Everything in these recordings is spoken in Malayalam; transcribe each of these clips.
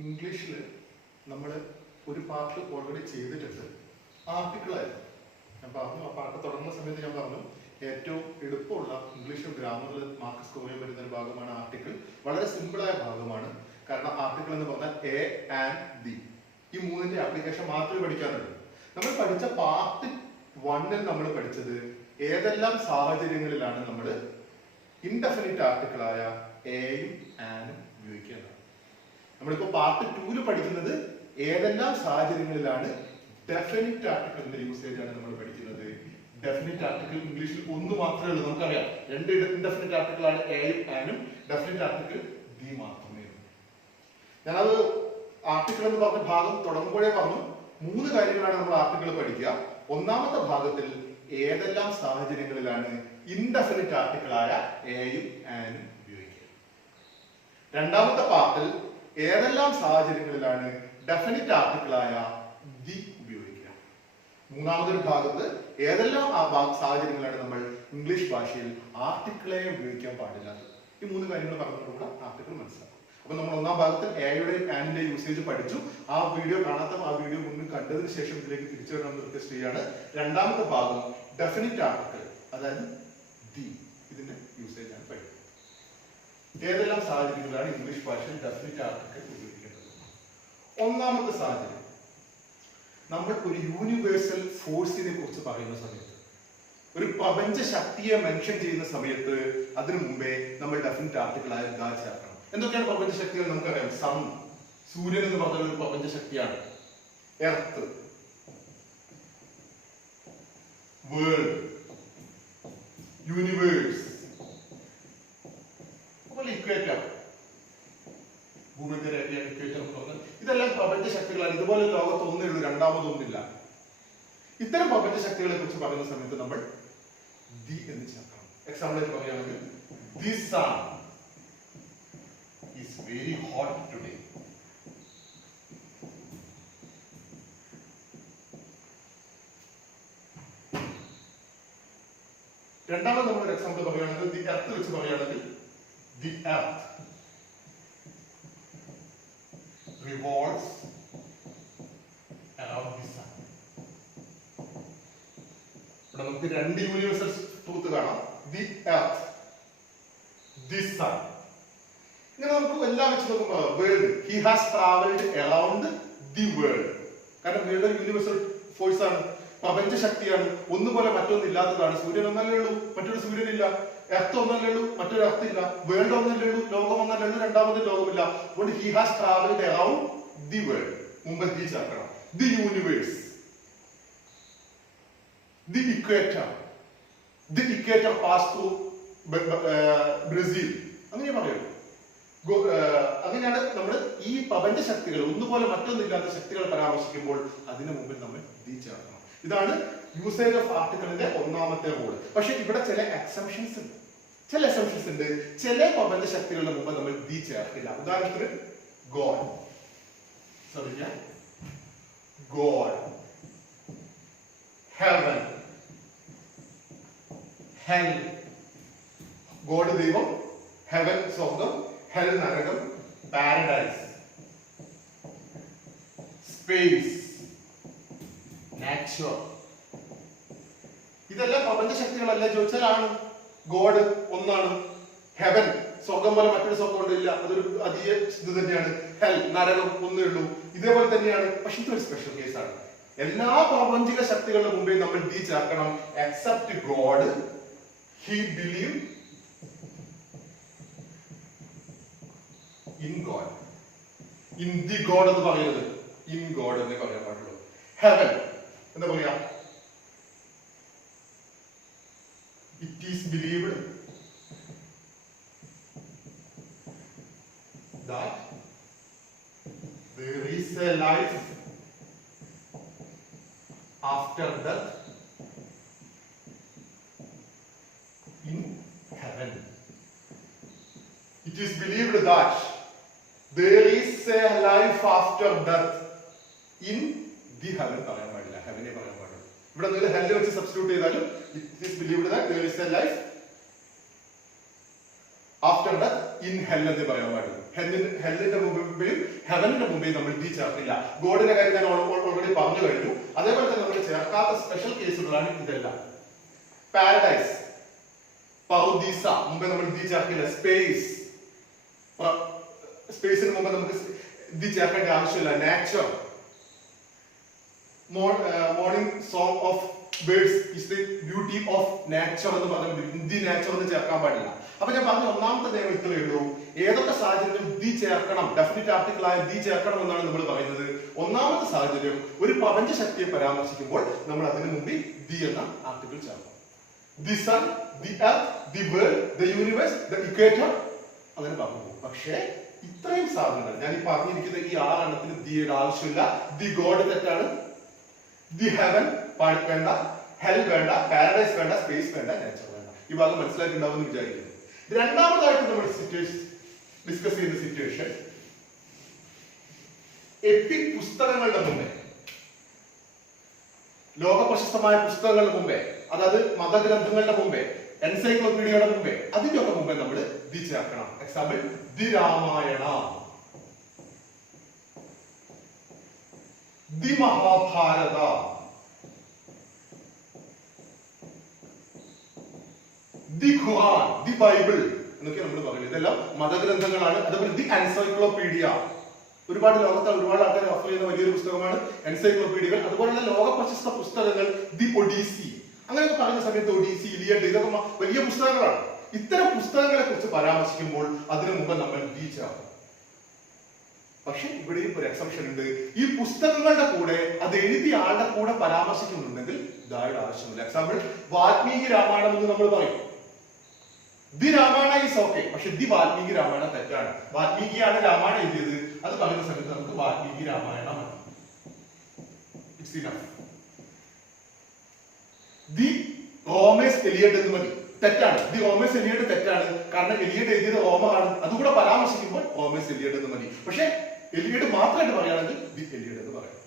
ഇംഗ്ലീഷിൽ നമ്മൾ ഒരു പാർട്ട് ഓൾറെഡി ചെയ്തിട്ടുണ്ട്, ആർട്ടിക്കിളായിരുന്നു. ഞാൻ പറഞ്ഞു, ആ പാട്ട് തുടങ്ങുന്ന സമയത്ത് ഞാൻ പറഞ്ഞു ഏറ്റവും എളുപ്പമുള്ള ഇംഗ്ലീഷ് ഗ്രാമറിൽ മാർക്ക് സ്കോർ ചെയ്യാൻ പറ്റുന്ന ഒരു ഭാഗമാണ് ആർട്ടിക്കിൾ. വളരെ സിമ്പിളായ ഭാഗമാണ്. കാരണം ആർട്ടിക്കിൾ എന്ന് പറഞ്ഞാൽ എ ആൻഡ് ദി, ഈ മൂന്നിന്റെ ആപ്ലിക്കേഷൻ മാത്രമേ പഠിക്കാനുള്ളൂ. നമ്മൾ പഠിച്ച പാർട്ട് 1 നമ്മൾ പഠിച്ചത് ഏതെല്ലാം സാഹചര്യങ്ങളിലാണ് നമ്മൾ ഇൻഡെഫിനിറ്റ് ആർട്ടിക്കിളായ എയും ആനും ഉപയോഗിക്കുന്നത്. നമ്മളിപ്പോ പാർട്ട് 2 പഠിക്കുന്നത് ഏതെല്ലാം സാഹചര്യങ്ങളിലാണ് ഡെഫിനിറ്റ് ആർട്ടിക്കിളിന്റെ യൂസേജ് ആണ് നമ്മൾ പഠിക്കുന്നത്. ഡെഫിനിറ്റ് ആർട്ടിക്കിൾ ഇംഗ്ലീഷിൽ ഒന്ന് മാത്രമേ ഉള്ളൂ, നമുക്കറിയാം. രണ്ട് ഇൻഡെഫിനിറ്റ് ആർട്ടിക്കിൾ ആണ് എയും ആനും, ഡെഫിനിറ്റ് ആർട്ടിക്കിൾ ദി മാത്രമേ ഉള്ളൂ. ഞാനത് ആർട്ടിക്കിൾ എന്ന് പറഞ്ഞ ഭാഗം തുടങ്ങുമ്പോഴേ പറഞ്ഞു 3 കാര്യങ്ങളാണ് നമ്മൾ ആർട്ടിക്കിൾ പഠിക്കുക. ഒന്നാമത്തെ ഭാഗത്തിൽ ഏതെല്ലാം സാഹചര്യങ്ങളിലാണ് ഇൻഡെഫിനിറ്റ് ആർട്ടിക്കിളായ എയും ആനും ഉപയോഗിക്കുക. രണ്ടാമത്തെ പാർട്ടിൽ ഏതെല്ലാം സാഹചര്യങ്ങളിലാണ് ഡെഫിനിറ്റ് ആർട്ടിക്കിളായ ദി ഉപയോഗിക്കുക. മൂന്നാമതൊരു ഭാഗത്ത് ഏതെല്ലാം സാഹചര്യങ്ങളാണ് നമ്മൾ ഇംഗ്ലീഷ് ഭാഷയിൽ ആർട്ടിക്കിളെ ഉപയോഗിക്കാൻ പാടില്ലാത്തത്. ഈ 3 കാര്യങ്ങൾ പറഞ്ഞുകൊണ്ടുള്ള ആർട്ടിക്കിൾ മനസ്സിലാക്കും. അപ്പൊ നമ്മൾ ഒന്നാം ഭാഗത്തിൽ എയുടെയും ആനിന്റെ യൂസേജ് പഠിച്ചു. ആ വീഡിയോ കാണാത്ത ആ വീഡിയോ മുന്നിൽ കണ്ടതിന് ശേഷം ഇതിലേക്ക് തിരിച്ചു വരണമെന്ന് റിക്വസ്റ്റ് ചെയ്യാണ്. രണ്ടാമത്തെ ഭാഗം ഡെഫിനിറ്റ് ആർട്ടിക്കിൾ, അതായത് ദി, ഇതിന്റെ യൂസേജ് ആണ് പഠിക്കുന്നത്. ഏതെല്ലാം സാഹചര്യങ്ങളിലാണ് ഇംഗ്ലീഷ് ഭാഷയിൽ ഡെഫിനിറ്റ് ആർട്ടിക്കിൾ ഉപയോഗിക്കേണ്ടത്? ഒന്നാമത്തെ സാഹചര്യം, നമ്മൾ ഒരു യൂണിവേഴ്സൽ ഫോഴ്സിനെ കുറിച്ച് പറയുന്ന സമയത്ത്, ഒരു പ്രപഞ്ച ശക്തിയെ മെൻഷൻ ചെയ്യുന്ന സമയത്ത് അതിനു മുമ്പേ നമ്മൾ ഡെഫിനിറ്റ് ആർട്ടിക്കിൾ ആയ ദ ചേർക്കണം. എന്തൊക്കെയാണ് പ്രപഞ്ച ശക്തികൾ? നമുക്കറിയാം. സൺ, സൂര്യൻ എന്ന് പറഞ്ഞ ഒരു പ്രപഞ്ച ശക്തിയാണ്. എർത്ത്, വേൾഡ്, യൂണിവേഴ്സ്, ഇക്വേറ്റർ, ഭൂമിയുടെ ഇക്വേറ്റർ എന്ന് പറഞ്ഞാൽ ഇതെല്ലാം പ്രപഞ്ച ശക്തികളാണ്. ഇതുപോലെ ലോകത്ത് ഒന്നേ ഉള്ളൂ, രണ്ടാമതൊന്നില്ല. ഇത്തരം പ്രപഞ്ച ശക്തികളെ കുറിച്ച് പറയുന്ന സമയത്ത് നമ്മൾ ദി എന്ന് ചേർക്കണം. എക്സാമ്പിൾ പറയുകയാണെങ്കിൽ, the sun is very hot today. രണ്ടാമത് നമ്മൾ ഒരു എക്സാമ്പിൾ പറയുകയാണെങ്കിൽ, ദി എർത്ത് വെച്ച് പറയുകയാണെങ്കിൽ, the earth revolves around the sun. ഇവിടെ നമുക്ക് 2 യൂണിവേഴ്സൽ ട്രൂത്ത് കാണാം. The earth, the sun. ഇങ്ങനെ നമുക്ക് എല്ലാം വെച്ച് നോക്കുമ്പോൾ world, he has travelled around the world. കാരണം വേൾഡ് ഒരു യൂണിവേഴ്സൽ ഫോഴ്സ് ആണ്, പ്രപഞ്ച ശക്തിയാണ്. ഒന്നുപോലെ മറ്റൊന്നില്ലാത്തതാണ്. സൂര്യൻ ഒന്നല്ലേ ഉള്ളൂ, മറ്റൊരു സൂര്യനില്ല. എർത്ത് ഒന്നല്ലേ ഉള്ളൂ, മറ്റൊരു എർത്ത് ഇല്ല. വേൾഡ് ഒന്നല്ലേ ഉള്ളൂ, ലോകം ഒന്നല്ലേ ഉള്ളൂ, രണ്ടാമത് ലോകമില്ല. അതുകൊണ്ട് he has travelled around the world. മുമ്പ് ദി ചേർക്കണം. The universe, the equator, the equator pass through Brazil. അങ്ങനെ പറയുള്ളൂ. അങ്ങനെയാണ് നമ്മൾ ഈ പ്രപഞ്ച ശക്തികൾ, ഒന്നുപോലെ മറ്റൊന്നില്ലാത്ത ശക്തികൾ പരാമർശിക്കുമ്പോൾ അതിനു മുമ്പിൽ നമ്മൾ ദി ചേർക്കണം. ഇതാണ് യൂസേജ് ഓഫ് ആർട്ടിക്കിളിന്റെ ഒന്നാമത്തെ റൂൾ. പക്ഷെ ഇവിടെ ചില എക്സംഷൻസ് ഉണ്ട്. ചില പ്രപഞ്ച ശക്തികളുടെ മുമ്പ് നമ്മൾ ദി ചേർക്കില്ല. ഉദാഹരണത്തിന് God, God, heaven, hell. God ദൈവം, ഹെവൻ സ്വർഗം, ഹെൽ നരകം, പാരഡൈസ്, സ്പേസ്, നാച്ചുറൽ. ഇതെല്ലാം പ്രപഞ്ച ശക്തികളല്ലേ ചോദിച്ചാൽ ആണ്. ഗോഡ് ഒന്നാണ്. ഹെവൻ സ്വർഗം പോലെ മറ്റൊരു സ്വർഗം കൊണ്ടില്ല, അതൊരു അതീയ ഇത് തന്നെയാണ്. ഹെൽ നരകം ഒന്നേ ഉള്ളൂ, ഇതേപോലെ തന്നെയാണ്. പക്ഷെ ഇതൊരു സ്പെഷ്യൽ കേസാണ്. എല്ലാ പ്രപഞ്ചിക ശക്തികളുടെ മുമ്പേ നമ്മൾ ദി ചേർക്കണം. Except God, he believe in God. In the God എന്ന് പറയുന്നത് ഇൻ ഗോഡ് എന്നേ പറയാൻ പാടുള്ളൂ. ഹെവൻ എന്താ പറയാ? It is believed that there is a life after death in heaven. It is believed that there is a life after death in the heaven. പറയാൻ പാടില്ല, ഹെവനെ പറയാൻ പാടില്ല. ഇവിടെ നിങ്ങൾ ഹെല്ല് വെച്ച് സബ്സ്റ്റിറ്റ്യൂട്ട് ചെയ്താലും it is believed that there is a life after death in hell എന്ന് പറയാൻ പാടില്ല. ഹെല്ലിന്റെ മുമ്പേയും ഹെവനിന്റെ മുമ്പേയും നമ്മൾ ദി ചേർക്കില്ല. ഗോഡിന്റെ കാര്യം ഞാൻ ഓൾറെഡി പറഞ്ഞു കഴിഞ്ഞു. അതേപോലെ തന്നെ നമ്മൾ ചേർക്കാത്ത സ്പെഷ്യൽ കേസുകളാണ് ഇതെല്ലാം. പാരഡൈസ്, പറുദീസ മുമ്പേ നമ്മൾ ദി ചേർക്കില്ല. സ്പേസിന് മുമ്പ് നമുക്ക് ദി ചേർക്കേണ്ട ആവശ്യമില്ല. Nature, morning song of birds is the beauty of nature എന്ന് പറഞ്ഞു ദി നാച്ചർ എന്ന് ചേർക്കാൻ പാടില്ല. അപ്പൊ ഞാൻ പറഞ്ഞ ഒന്നാമത്തെ നിയമം ഇത്രയേ ഉള്ളൂ. ഏതൊക്കെ സാഹചര്യം ദി ചേർക്കണം, ഡെഫിനിറ്റ് ആർട്ടിക്കിൾ ആയ ദി ചേർക്കണം എന്നാണ് നമ്മൾ പറയുന്നത്. ഒന്നാമത്തെ സാഹചര്യം ഒരു പ്രപഞ്ച ശക്തിയെ പരാമർശിക്കുമ്പോൾ നമ്മൾ അതിനു മുമ്പിൽ ദി എന്ന ആർട്ടിക്കിൾ ചേർക്കണം. The sun, the earth, the world, the universe, the equator അങ്ങനെ പറഞ്ഞു. പക്ഷേ ഇത്രയും സാധനങ്ങൾ ഞാൻ ഈ പറഞ്ഞിരിക്കുന്ന ഈ 6 എണ്ണത്തിന് ദിയുടെ ആവശ്യമില്ല. ദി ഗോഡ് തെറ്റാണ്. ദി ഹെവൻ വേണ്ട, ഹെൽ വേണ്ട, പാരഡൈസ് വേണ്ട, സ്പേസ് വേണ്ട, നേച്ചർ വേണ്ട. ഈ ഭാഗം മനസ്സിലാക്കിയിട്ടുണ്ടാവുമെന്ന് വിചാരിക്കുന്നു. രണ്ടാമതായിട്ട് നമ്മൾ ഡിസ്കസ് ചെയ്യുന്ന സിറ്റുവേഷൻ എപ്പിക് പുസ്തകങ്ങളുടെ മുമ്പേ, ലോക പ്രശസ്തമായ പുസ്തകങ്ങളുടെ മുമ്പേ, അതായത് മതഗ്രന്ഥങ്ങളുടെ മുമ്പേ, എൻസൈക്ലോപീഡിയയുടെ മുമ്പേ, അതിന്റെ ഒക്കെ മുമ്പേ നമ്മൾ ദി ചേർക്കണം. Example the Ramayana, the Mahabharata, the Quran, the Bible എന്നൊക്കെ നമ്മൾ പറയുന്നത്. ഇതെല്ലാം മതഗ്രന്ഥങ്ങളാണ്. അതുപോലെ ദി എൻസൈക്ലോപീഡിയ, ഒരുപാട് ലോകത്തെ ഒരുപാട് ആൾക്കാർ റഫർ ചെയ്യുന്ന വലിയൊരു പുസ്തകമാണ് എൻസൈക്ലോപീഡിയകൾ. അതുപോലുള്ള ലോക പ്രശസ്ത പുസ്തകങ്ങൾ ദി ഒഡീസി, അങ്ങനെയൊക്കെ പറയുന്ന സമയത്ത് ഒഡീസി, ഇലിയഡ് ഇതൊക്കെ വലിയ പുസ്തകങ്ങളാണ്. ഇത്തരം പുസ്തകങ്ങളെ കുറിച്ച് പരാമർശിക്കുമ്പോൾ അതിനു മുമ്പ് നമ്മൾ ദി ചേർക്കും. പക്ഷെ ഇവിടെയും ഒരു എക്സെപ്ഷൻ ഉണ്ട്. ഈ പുസ്തകങ്ങളുടെ കൂടെ അത് എഴുതിയ ആളുടെ കൂടെ പരാമർശിക്കുന്നുണ്ടെങ്കിൽ ദായുടെ ആവശ്യമില്ല. എക്സാമ്പിൾ വാൽമീകി രാമായണം എന്ന് നമ്മൾ പറയും. ദി രാമായണ ഈസ് ഓക്കെ, പക്ഷെ ദി വാൽമീകി രാമായണം തെറ്റാണ്. വാൽമീകിയാണ് രാമായണം എഴുതിയത്, അത് പറയുന്ന സമയത്ത് നമുക്ക് Valmiki Ramayanam it's enough. The Homer's Iliad എന്ന് മതി, തെറ്റാണ്. ദി റോമേഴ്സ് എലിയഡ് തെറ്റാണ്, കാരണം എലിയഡ് എഴുതിയത് റോമറാണ്. അതുകൂടെ പരാമർശിക്കുമ്പോൾ റോമേഴ്സ് എലിയഡ് എന്ന് മതി. പക്ഷെ എലിയഡ് മാത്രമായിട്ട് പറയുകയാണെങ്കിൽ ദി എലിയഡ് എന്ന് പറയാം.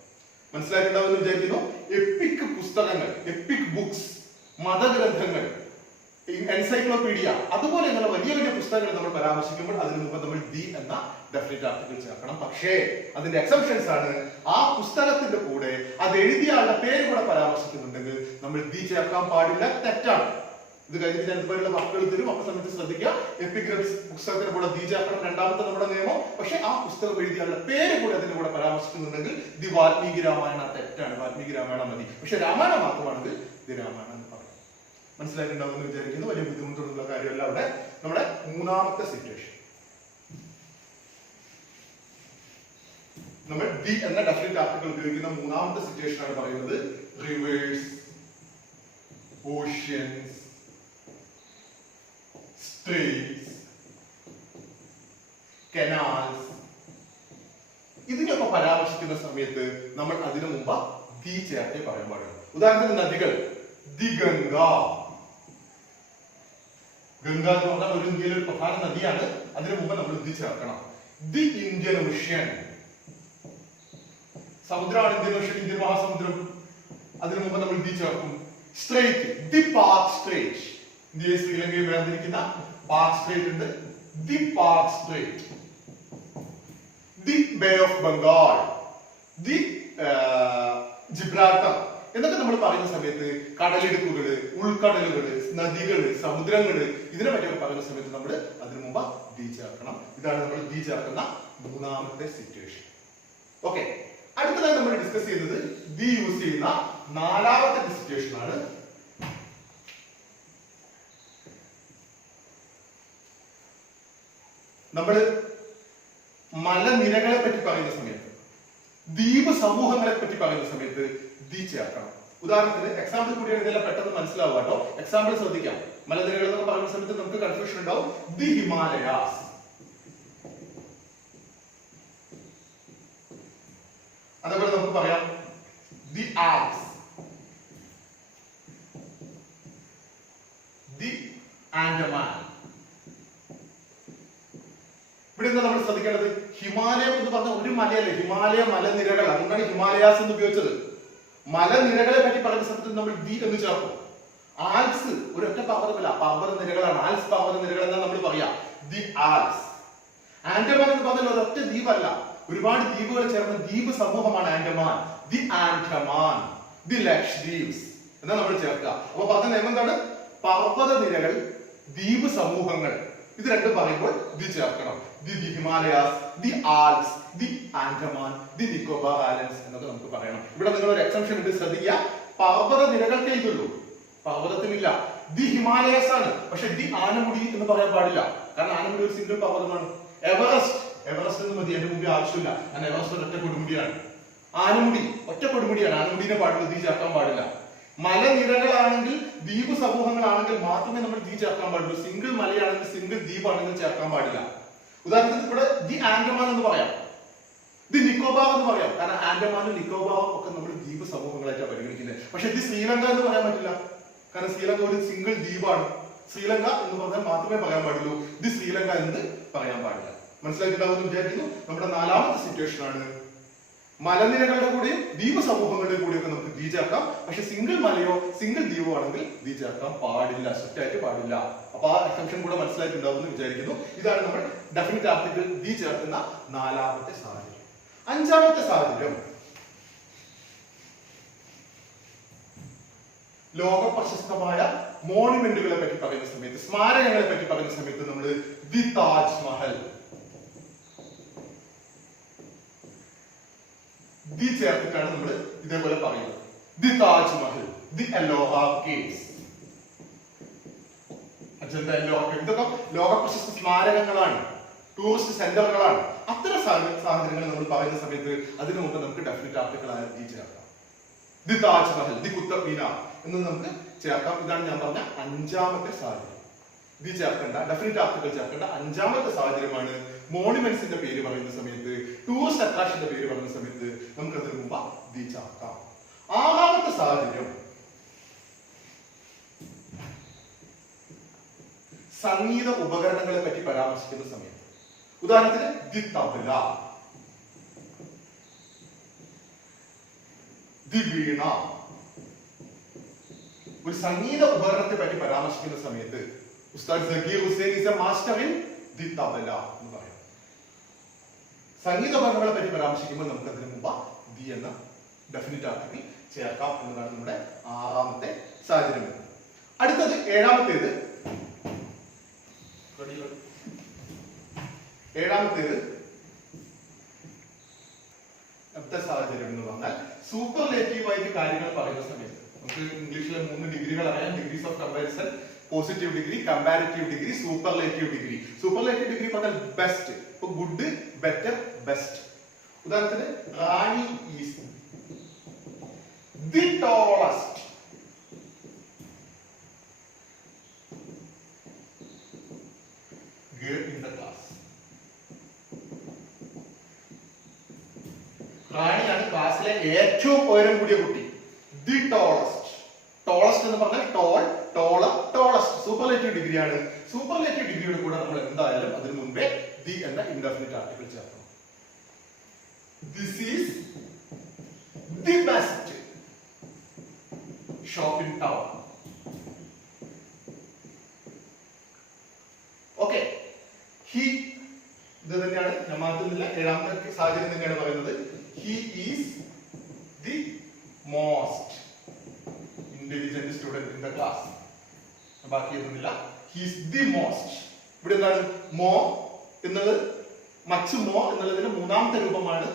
മനസ്സിലായിട്ടുണ്ടാവുമെന്ന് വിചാരിക്കുന്നു. എപ്പിക് പുസ്തകങ്ങൾ, എപ്പിക് ബുക്സ്, മതഗ്രന്ഥങ്ങൾ, എൻസൈക്ലോപീഡിയ, അതുപോലെയുള്ള വലിയ വലിയ പുസ്തകങ്ങൾ നമ്മൾ പരാമർശിക്കുമ്പോൾ അതിന് മുമ്പ് നമ്മൾ ദി എന്ന ഡെഫിനിറ്റ് ആർട്ടിക്കിൾ ചേർക്കണം. പക്ഷേ അതിന്റെ എക്സെപ്ഷൻസ് ആണ്. ആ പുസ്തകത്തിന്റെ കൂടെ അത് എഴുതിയ ആളുടെ പേര് കൂടെ പരാമർശിക്കുന്നുണ്ടെങ്കിൽ നമ്മൾ ദി ചേർക്കാൻ പാടില്ല, തെറ്റാണ്. ഇത് കഴിഞ്ഞിട്ട് ഞാൻ ഇതുപോലുള്ള വാക്കുകൾ തരും, അപ്പൊ സമയത്ത് ശ്രദ്ധിക്കുക. എപ്പിഗ്രംസ് പുസ്തകത്തിന് കൂടെ ദി ചേർക്കണം, രണ്ടാമത്തെ നമ്മുടെ നിയമം. പക്ഷെ ആ പുസ്തകം എഴുതിയ ആളുടെ പേര് കൂടെ അതിന്റെ കൂടെ പരാമർശിക്കുന്നുണ്ടെങ്കിൽ ദി വാൽമീകി രാമായണ തെറ്റാണ്, വാൽമീകി രാമായണം മതി. പക്ഷെ രാമായണം മാത്രമാണെങ്കിൽ ദി രാമായണം എന്ന് പറയും. മനസ്സിലായിട്ടുണ്ടാവുമെന്ന് വിചാരിക്കുന്നു. വലിയ ബുദ്ധിമുട്ടുള്ള കാര്യമല്ല. അവിടെ നമ്മുടെ മൂന്നാമത്തെ സിറ്റുവേഷൻ നമ്മൾ ദി എന്ന ഡെഫിനിറ്റ് ആർട്ടിക്കിൾ ഉപയോഗിക്കുന്ന മൂന്നാമത്തെ സിറ്റുവേഷൻ ആണ് പറയുന്നത് റിവേഴ്സ്, ഓഷ്യൻസ്, സ്ട്രീറ്റ്സ്, കനാൽസ്. ഇതിനൊക്കെ പരാമർശിക്കുന്ന സമയത്ത് നമ്മൾ അതിനു മുമ്പ് ദി ചേർത്തേ പറയാൻ പാടുള്ളൂ. ഉദാഹരണത്തിന് നദികൾ, ദി ഗംഗ. ഗംഗ എന്ന് പറഞ്ഞാൽ ഒരു ഇന്ത്യയിലെ ഒരു പ്രധാന നദിയാണ്. അതിനു മുമ്പ് നമ്മൾ ദി ചേർക്കണം. ദി ഇന്ത്യൻ ഓഷ്യൻ, സമുദ്രമാണ് ഇന്ത്യൻ ഓഷ്യൻ, ഇന്ത്യൻ മഹാസമുദ്രം. അതിനു മുമ്പ് നമ്മൾ ദി ചേർക്കും. സ്ട്രേറ്റ്, ദി പാക് സ്ട്രേറ്റ്, ഇന്ത്യയെ ശ്രീലങ്കയെ വേർതിരിക്കുന്ന പാക് സ്ട്രേറ്റ് ഉണ്ട്, the Pak straight. The bay of Bengal, the Gibraltar എന്നൊക്കെ നമ്മൾ പറയുന്ന സമയത്ത് കടലിടുക്കുകള്, ഉൾക്കടലുകള്, നദികള്, സമുദ്രങ്ങള്, ഇതിനെ പറ്റിയൊക്കെ പറയുന്ന സമയത്ത് നമ്മൾ അതിനു മുമ്പ് ദി ചേർക്കണം. ഇതാണ് നമ്മൾ ദി ചേർക്കുന്ന മൂന്നാമത്തെ സിറ്റുവേഷൻ. ഓക്കെ, അടുത്തതായി നമ്മൾ ഡിസ്കസ് ചെയ്യുന്നത് ദി യൂസ് ചെയ്യുന്ന നാലാമത്തെ സിറ്റുവേഷൻ ആണ്. നമ്മൾ മലനിരകളെ പറ്റി പറയുന്ന സമയത്ത്, ദ്വീപ് സമൂഹങ്ങളെ പറ്റി പറയുന്ന സമയത്ത് ദി ചേർക്കണം. ഉദാഹരണത്തിന് എക്സാമ്പിൾ കൂടിയാണ് ഇതെല്ലാം പെട്ടെന്ന് മനസ്സിലാവുക കേട്ടോ. എക്സാമ്പിൾ ശ്രദ്ധിക്കാം. മലനിരകൾ എന്നൊക്കെ പറയുന്ന സമയത്ത് നമുക്ക് കൺഫ്യൂഷൻ ഉണ്ടാവും. ദി ഹിമാലയാസ്, അതേപോലെ നമുക്ക് പറയാം ദി ആൽപ്സ്, ദി ആൻഡമാൻ. ഇവിടെ എന്താ നമ്മൾ ശ്രദ്ധിക്കേണ്ടത്? ഹിമാലയം എന്ന് പറഞ്ഞ ഒരു മലയല്ലേ, ഹിമാലയ മലനിരകൾ, അതുകൊണ്ടാണ് ഹിമാലയാസ് എന്ന് ഉപയോഗിച്ചത്. മലനിരകളെ പറ്റി പറയുന്ന സമയത്ത് നമ്മൾ ദി എന്ന് ചേർക്കും. ആൽപ്സ് ഒരൊറ്റ പർവ്വതമല്ല, പർവ്വത നിരകളാണ്. ആൽപ്സ് പർവ്വത നിരകൾ എന്നാ നമ്മൾ പറയാ, ദി ആൽപ്സ്. ആൻഡമാൻ എന്ന് പറഞ്ഞാൽ ഒരൊറ്റ ദ്വീപല്ല, ഒരുപാട് ദ്വീപുകൾ ചേർന്ന ദ്വീപ് സമൂഹമാണ് ആൻഡമാൻ. ദി ആൻഡമാൻ, ദി ലക്ഷദ്വീപ്സ് എന്നാ നമ്മൾ ചേർക്കുക. അപ്പൊ പറഞ്ഞ നിയമം എന്താണ്? പർവ്വത നിരകൾ, ദ്വീപ് സമൂഹങ്ങൾ, ഇത് രണ്ടും പറയുമ്പോൾ ദി ചേർക്കണം. The Himalayas, the Alps, the Andaman, the Nicobar islands എന്നൊക്കെ നമുക്ക് പറയണം. ഇവിടെ നിങ്ങൾ ഒരു എക്സംഷൻ ഉണ്ട്, ശ്രദ്ധിക്കുക. പർവ്വത നിരകൾക്കേ ഇതുള്ളൂ, പർവ്വതത്തിനില്ല. ദി ഹിമാലയസ് ആണ്, പക്ഷെ ദി ആനമുടി എന്ന് പറയാൻ പാടില്ല, കാരണം ആനമുടി ഒരു സിംഗിൾ പർവ്വതമാണ്. എവറസ്റ്റ്, എവറസ്റ്റ് എന്ന് മതി, എന്റെ മുമ്പിൽ ആവശ്യമില്ല, കാരണം എവറസ്റ്റ് ഒറ്റ കൊടുമുടിയാണ്. ആനമുടി ഒറ്റ കൊടുമുടിയാണ്, ആനമുടിനെ പാടില്ല, ദി ചേർക്കാൻ പാടില്ല. മലനിരകളാണെങ്കിൽ, ദ്വീപ് സമൂഹങ്ങളാണെങ്കിൽ മാത്രമേ നമ്മൾ ദി ചേർക്കാൻ പാടുള്ളൂ. സിംഗിൾ മലയാണെങ്കിൽ, സിംഗിൾ ദ്വീപാണെങ്കിൽ ചേർക്കാൻ പാടില്ല. ഉദാഹരണത്തിന് ഇവിടെ ദി ആൻഡമാൻ എന്ന് പറയാം, ദി നിക്കോബാർ എന്ന് പറയാം, കാരണം ആൻഡമാനും നിക്കോബാറും ഒക്കെ നമ്മൾ ദ്വീപ് സമൂഹങ്ങളായിട്ടാണ് പരിഗണിക്കുന്നത്. പക്ഷെ ദി ശ്രീലങ്ക എന്ന് പറയാൻ പറ്റില്ല, കാരണം ശ്രീലങ്ക ഒരു സിംഗിൾ ദ്വീപാണ്. ശ്രീലങ്ക എന്ന് പറഞ്ഞാൽ മാത്രമേ പറയാൻ പാടുള്ളൂ, ദി ശ്രീലങ്ക എന്ന് പറയാൻ പാടില്ല. മനസ്സിലായിട്ടുണ്ടാവുമെന്ന് വിചാരിക്കുന്നു. നമ്മുടെ നാലാമത്തെ സിറ്റുവേഷൻ ആണ്, മലനിരകളുടെ കൂടെയും ദ്വീപ് സമൂഹങ്ങളുടെ കൂടെയൊക്കെ നമുക്ക് ദി ചേർക്കാം, പക്ഷെ സിംഗിൾ മലയോ സിംഗിൾ ദ്വീപോ ആണെങ്കിൽ ദി ചേർക്കാൻ പാടില്ല, സെറ്റായിട്ട് പാടില്ല. അപ്പൊ ആ എക്സംഷൻ കൂടെ മനസ്സിലായിട്ടുണ്ടാവും എന്ന് വിചാരിക്കുന്നു. ഇതാണ് നമ്മൾ ഡെഫിനിറ്റ് ആർട്ടിക്കിൾ ദി ചേർക്കുന്ന നാലാമത്തെ സാഹചര്യം. അഞ്ചാമത്തെ സാഹചര്യം, ലോക പ്രശസ്തമായ മോണുമെന്റുകളെ പറ്റി പറയുന്ന സമയത്ത്, സ്മാരകങ്ങളെ പറ്റി പറയുന്ന സമയത്ത് നമ്മൾ ദി താജ്മഹൽ, ദി ചേർത്തിട്ടാണ് നമ്മൾ ഇതേപോലെ പറയുന്നത്. The Taj Mahal, the Ellora caves, Ajanta Ellora cave, ഇതൊക്കെ ലോക പ്രശസ്ത സ്മാരകങ്ങളാണ്, ടൂറിസ്റ്റ് സെന്ററുകളാണ്. അത്തരം സാഹചര്യങ്ങൾ നമ്മൾ പറയുന്ന സമയത്ത് അതിനു മുമ്പ് നമുക്ക് ഡെഫിനിറ്റ് ആർട്ടിക്കിൾ ആയ ദി ചേർക്കാം. ദി താജ്മഹൽ, ദി കുത്തബ് മീനാർ എന്ന് നമുക്ക് ചേർക്കാം. ഇതാണ് ഞാൻ പറഞ്ഞ അഞ്ചാമത്തെ സാഹചര്യം. ദി ചേർക്കേണ്ട, ഡെഫിനിറ്റ് ആർട്ടിക്കിൾ ചേർക്കേണ്ട അഞ്ചാമത്തെ സാഹചര്യമാണ് മോണുമെന്റ്സിന്റെ പേര് പറയുന്ന സമയത്ത്, ടൂറിസ്റ്റ് അട്രാക്ഷന്റെ പേര് പറയുന്ന സമയത്ത് നമുക്ക് അതിന് മുമ്പ് ദി ചേർക്കാം. ആറാമത്തെ സാഹചര്യം, സംഗീത ഉപകരണങ്ങളെ പറ്റി പരാമർശിക്കുന്ന സമയത്ത്, ഉദാഹരണത്തിന് ദി തബല, ദി വീണ. ഒരു സംഗീത ഉപകരണത്തെ പറ്റി പരാമർശിക്കുന്ന സമയത്ത് Ustad Zakir Hussain is a master in the tabla എന്ന് പറയാം. സംഗീത ഉപകരണങ്ങളെ പറ്റി പരാമർശിക്കുമ്പോൾ നമുക്ക് അതിന് മുമ്പ് ദി എന്ന ഡെഫിനിറ്റ് ആർട്ടിക്കിൾ ചേർക്കാം എന്നതാണ് നമ്മുടെ ആറാമത്തെ സാഹചര്യം. അടുത്തത് ഏഴാമത്തേത്, സാഹചര്യം എന്ന് പറഞ്ഞാൽ സൂപ്പർലേറ്റീവ് ആയിട്ട് കാര്യങ്ങൾ പറയുന്ന സമയത്ത് നമുക്ക് ഇംഗ്ലീഷിലെ 3 ഡിഗ്രികൾ അറിയാം, degrees of comparison, positive degree, comparative degree, superlative degree. Superlative degree പറഞ്ഞാൽ ബെസ്റ്റ്, ഇപ്പൊ ഗുഡ്, ബെറ്റർ, ബെസ്റ്റ്. ഉദാഹരണത്തിന് Rani is the tallest, girl in the class. റാണിയാണ് ക്ലാസ്സിലെ ഏറ്റവും ഉയരം കൂടിയ കുട്ടി. ദി ടോളസ്റ്റ്, ടോളസ്റ്റ് എന്ന് പറഞ്ഞാൽ ടോൾ, ടോളർ, ടോളസ്റ്റ് സൂപ്പർലേറ്റീവ് ഡിഗ്രിയാണ്. സൂപ്പർലേറ്റീവ് ഡിഗ്രിയുടെ കൂടെ നമ്മൾ എന്തായാലും അതിനു മുൻപേ ദി എന്ന ഇൻഡെഫിനിറ്റ് ആർട്ടിക്കിൾ ചേർക്കണം. This is the best shop in town. Okay, he, ഇത് തന്നെയാണ്, ഞാൻ മാറ്റുന്നില്ല. ഏഴാമത്തെ സാഹചര്യം തന്നെയാണ് പറയുന്നത്. He is the most intelligent student in the class. ബാക്കി ഒന്നുമില്ല, ഹി ഈസ് ദി മോസ്റ്റ്. ഇവിടെ എന്താണ് മോ എന്നത്, മച്ച് മോ എന്നുള്ളതിന്റെ മൂന്നാമത്തെ രൂപമാണ്,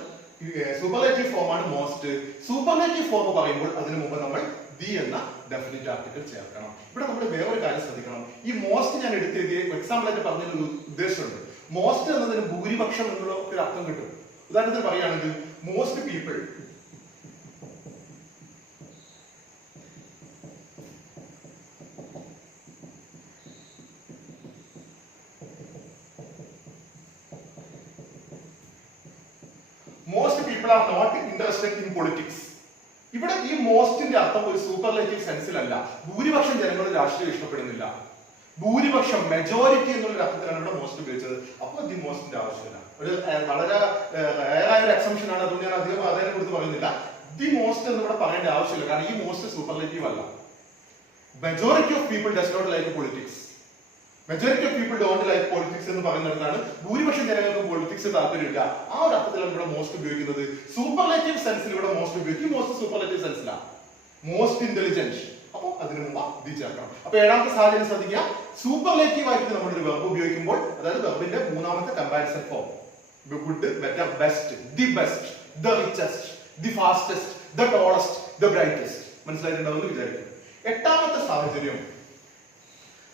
സൂപ്പർലേറ്റീവ് ഫോം ആണ് മോസ്റ്റ്. സൂപ്പർലേറ്റീവ് ഫോം പറയുമ്പോൾ അതിനു മുമ്പ് നമ്മൾ ദി എന്ന ഡെഫിനിറ്റ് ആർട്ടിക്കിൾ ചേർക്കണം. ഇവിടെ നമ്മൾ വേറൊരു കാര്യം ശ്രദ്ധിക്കണം. ഈ മോസ്റ്റ് ഞാൻ എടുത്തെഴുതിയ എക്സാമ്പിൾ ആയിട്ട് പറഞ്ഞൊരു ഉദ്ദേശമുണ്ട്. മോസ്റ്റ് എന്നതിന് ഭൂരിപക്ഷം എന്നുള്ള ഒരു അർത്ഥം കിട്ടും. ഉദാഹരണത്തിന് പറയുകയാണെങ്കിൽ most people, most people are not interested in politics. ഇവിടെ ഈ മോസ്റ്റിന്റെ അർത്ഥം ഒരു സൂപ്പർലേറ്റീവ് സെൻസിലല്ല. ഭൂരിപക്ഷം ജനങ്ങൾ രാഷ്ട്രീയം ഇഷ്ടപ്പെടുന്നില്ല, ഭൂരിപക്ഷം, മെജോറിറ്റി എന്നുള്ള അർത്ഥത്തിലാണ് ഇവിടെ മോസ്റ്റ് ഉപയോഗിച്ചത്. അപ്പോൾ ദി മോസ്റ്റിന്റെ ആവശ്യമില്ല. ഒരു വളരെ റയറായ ഒരു എക്സംഷൻ ആണ്, അതുകൊണ്ട് ഞാൻ അധികം അതിനെ കുറിച്ച് പറയുന്നില്ല. ദി മോസ്റ്റ് എന്ന് ഇവിടെ പറയേണ്ട ആവശ്യമില്ല, കാരണം ഈ മോസ്റ്റ് സൂപ്പർലേറ്റീവ് അല്ല. Majority of people does not like politics. Majority of people don't like politics എന്ന് പറയുന്നിടത്താണ് ഭൂരിപക്ഷം ജനങ്ങൾക്ക് പൊളിറ്റിക്സ് താല്പര്യമില്ല. ആ ഒരു അർത്ഥത്തിലാണ് ഇവിടെ മോസ്റ്റ് ഉപയോഗിക്കുന്നത്. സൂപ്പർലേറ്റീവ് സെൻസിൽ ഇവിടെ മോസ്റ്റ് ഉപയോഗിക്കും. മോസ്റ്റ് സൂപ്പർലേറ്റീവ് സെൻസിലാണ്. Most intelligent. അപ്പൊ അതിന് മുമ്പ് ദി ചേർക്കണം. അപ്പൊ ഏഴാമത്തെ സാഹചര്യം ശ്രദ്ധിക്കുക. സൂപ്പർലേറ്റീവ് ആയിട്ട് നമ്മൾ ഒരു വെർബ് ഉപയോഗിക്കുമ്പോൾ, അതായത് വെർബിന്റെ മൂന്നാമത്തെ comparison form, good, better, best, the best, the richest, the fastest, the tallest, the brightest. മനസ്സിലായിട്ടുണ്ടാവുമെന്ന് വിചാരിക്കും. എട്ടാമത്തെ സാഹചര്യം,